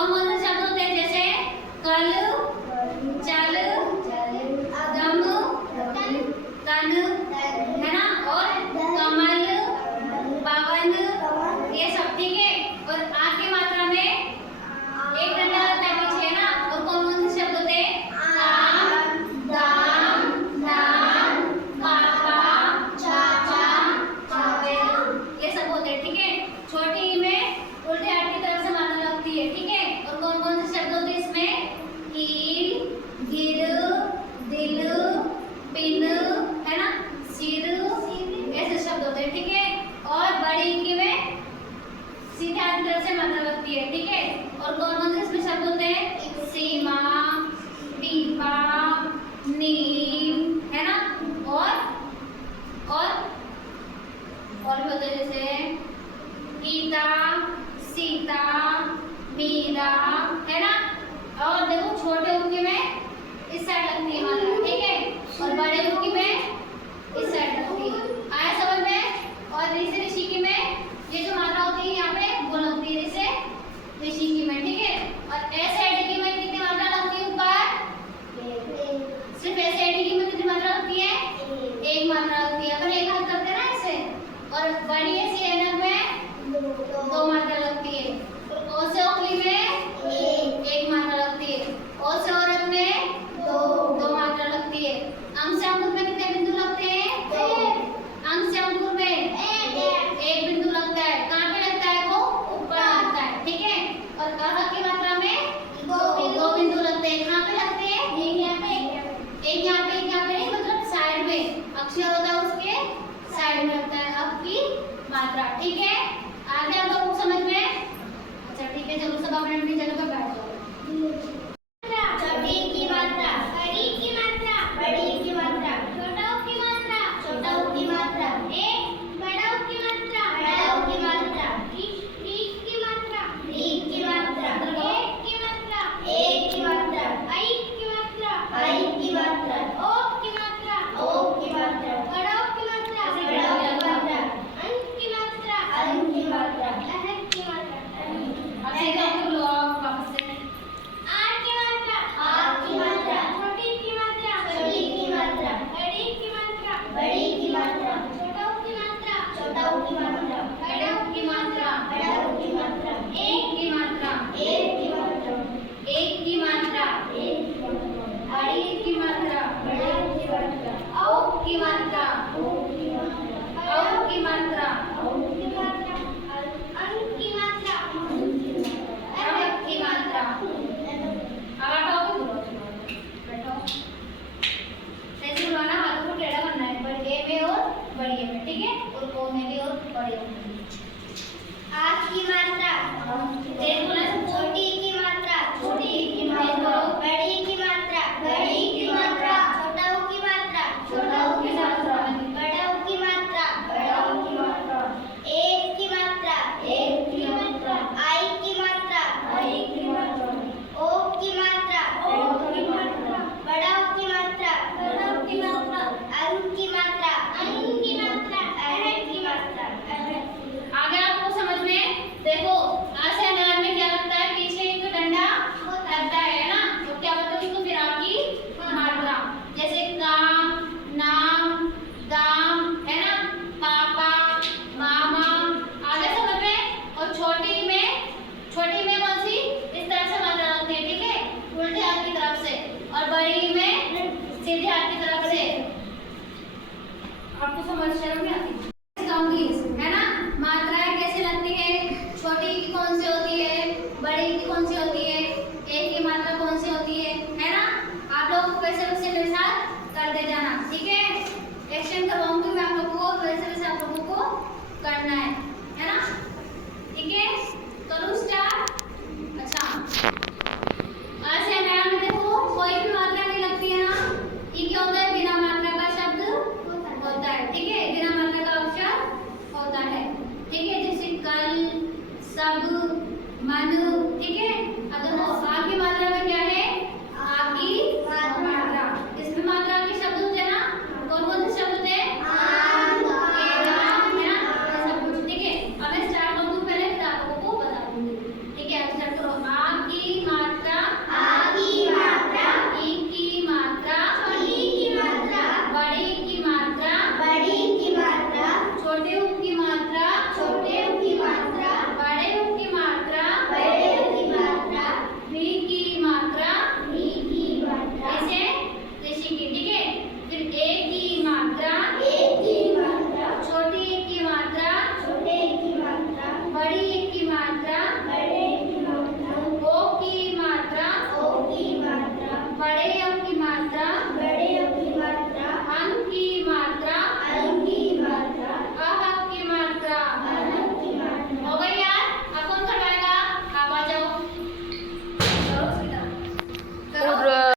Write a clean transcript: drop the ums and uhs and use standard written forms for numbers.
कौन कौन से शब्द होते हैं? जैसे कल, चल, दम, तन, है ना, और कमल, पवन, ये सब, ठीक है। और आ की मात्रा में एक डंडा लगता है पीछे ना, और कौन कौन से शब्द होते हैं? काम, दाम, नाम, पापा, चाचा, चाचा, ये सब होते हैं, ठीक है। छोटी ई में उल्टे हाथ की तरफ से मात्रा लगती है, ठीक है। और कौन कौन से शब्द होते हैं इसमें? कील, गिर, दिल, पिन, है ना, सिर, ऐसे शब्द होते हैं, ठीक है। और बड़ी ई में सीधे हाथ की तरफ से मात्रा लगती है, ठीक है। और कौन कौन से इसमें शब्द होते हैं? सीमा, पीपा, नीम, है ना, और भी होते हैं जैसे गीता, सीता, मीरा, है ना। और देखो छोटे उनकी में इस साइड लगती है मात्रा, ठीक है, और बड़े उनकी में इस साइड लगती है। आया समझ में? और ऋषि ऋषि की में ये जो मात्रा होती है यहाँ पे वो लगती है ऋषि ऋषि की में, ठीक है। और एस साइड की में कितनी मात्रा लगती है ऊपर? सिर्फ एस साइड की में कितनी मात्रा लगती है? एक मात्रा लगती है। अगर एक हाथ करते हैं ना ऐसे, और बड़ी ऐसी एनक में दो मात्रा लगती है। और ओ से ओखली में एक मात्रा लगती है। ओ से औरत में दो मात्रा लगती है। अंग से अंकुर में कितने बिंदु लगते हैं? अंग से अंकुर में एक बिंदु लगता है। कहाँ पे लगता है? वो ऊपर लगता है, ठीक है। और अह की मात्रा में दो बिंदु लगते हैं। कहाँ पे लगते हैं? एक यहाँ पे, एक यहाँ पे, एक यहाँ पे नहीं, मतलब साइड में अक्षर होता है उसके साइड में लगता है अह की मात्रा, ठीक है। आगे आप लोगों को समझ में? अच्छा ठीक है, चलो सब अपने अपनी जगह पर बैठ जाओ। छोटी की मात्रा, बड़ी की मात्रा, बड़ी की मात्रा, छोटा की मात्रा, छोटा की मात्रा, एक बड़ा की मात्रा, बड़ा की मात्रा, रीक की मात्रा, रीक की मात्रा, एक की मात्रा, एक की मात्रा, आई की मात्रा, आई की मात्रा, ओ की मात्रा, ओ की मात्रा, बड़ा की मात्रा, बड़ा की मात्रा, अंक की मात्रा, अंक की मात्रा, अह की मात्रा, अब सीधा हम लोग वापस से आठ की मात्रा, आठ की मात्रा, छोटी की मात्रा, छोटी की मात्रा, बड़ी की मात्रा, बड़ी की मात्रा, छोटा की मात्रा, छोटा की मात्रा, बड़ा की मात्रा, बड़ा की मात्रा, एक की मात्रा, एक की मात्रा, एक की मात्रा, एक की मात्रा, बड़ी की मात्रा, बड़ी की मात्रा, औ की मात्रा, ओ की मात्रा, औ की मात्रा, औ की मात्रा, अंक की मात्रा, अरब की मात्रा। अब आप आओ बोलो, बैठो। ऐसे बुलाना, हाथों को टेढ़ा करना है, बड़ी ए में और बड़ी ए में, ठीक है, और ओ में भी और बड़ी ए में भी। आठ की मात्रा, तेज बोलना है। छोटी की मात्रा, छोटी की मात्रा, बड़ी की मात्रा, बड़ी की मात्रा, छोटा की मात्रा, छोटा की मात्रा, बड़ा की मात्रा, बड़ा की मात्रा, एक की मात्रा, एक की मात्रा, आई की मात्रा, आई की मात्रा, ओ की मात्रा, ओ की मात्रा, बड़ा की मात्रा, बड़ा की मात्रा, अंक की मात्रा, अंक की मात्रा, अह की मात्रा, आगे आपको समझ में? देखो आसे अनार में क्या लगता है? पीछे एक डंडा लगता है ना, तो क्या बोलते हैं उसको? फिर आपकी मात्रा, जैसे काम, नाम, दाम, है ना, पापा, मामा, आगे समझ में? और छोटी में कौन सी? इस तरह से मात्रा लगती है, ठीक है, उल्टे हाथ की तरफ से। और बड़ी में सीधे हाथ की तरफ से। आपको समझ शर्म नहीं आती? सिखाऊंगी, है ना। मात्राएं कैसे लगती है? छोटी की कौन सी होती है? बड़ी की कौन सी होती है? एक की मात्रा कौन सी होती है ना। आप लोग वैसे वैसे मेरे साथ करते जाना, ठीक है। एक्शन करवाऊंगी मैं आप लोगों को, वैसे वैसे आप लोगों को करना है ना, ठीक है। करूँ स्टार्ट? अच्छा, आज से नाम में देखो कोई भी मात्रा नहीं लगती है ना। ये क्या होता है? बिना मात्रा का शब्द होता है, ठीक है, बिना मात्रा का अक्षर होता है, ठीक है। जैसे कल, सब, मन, ठीक है।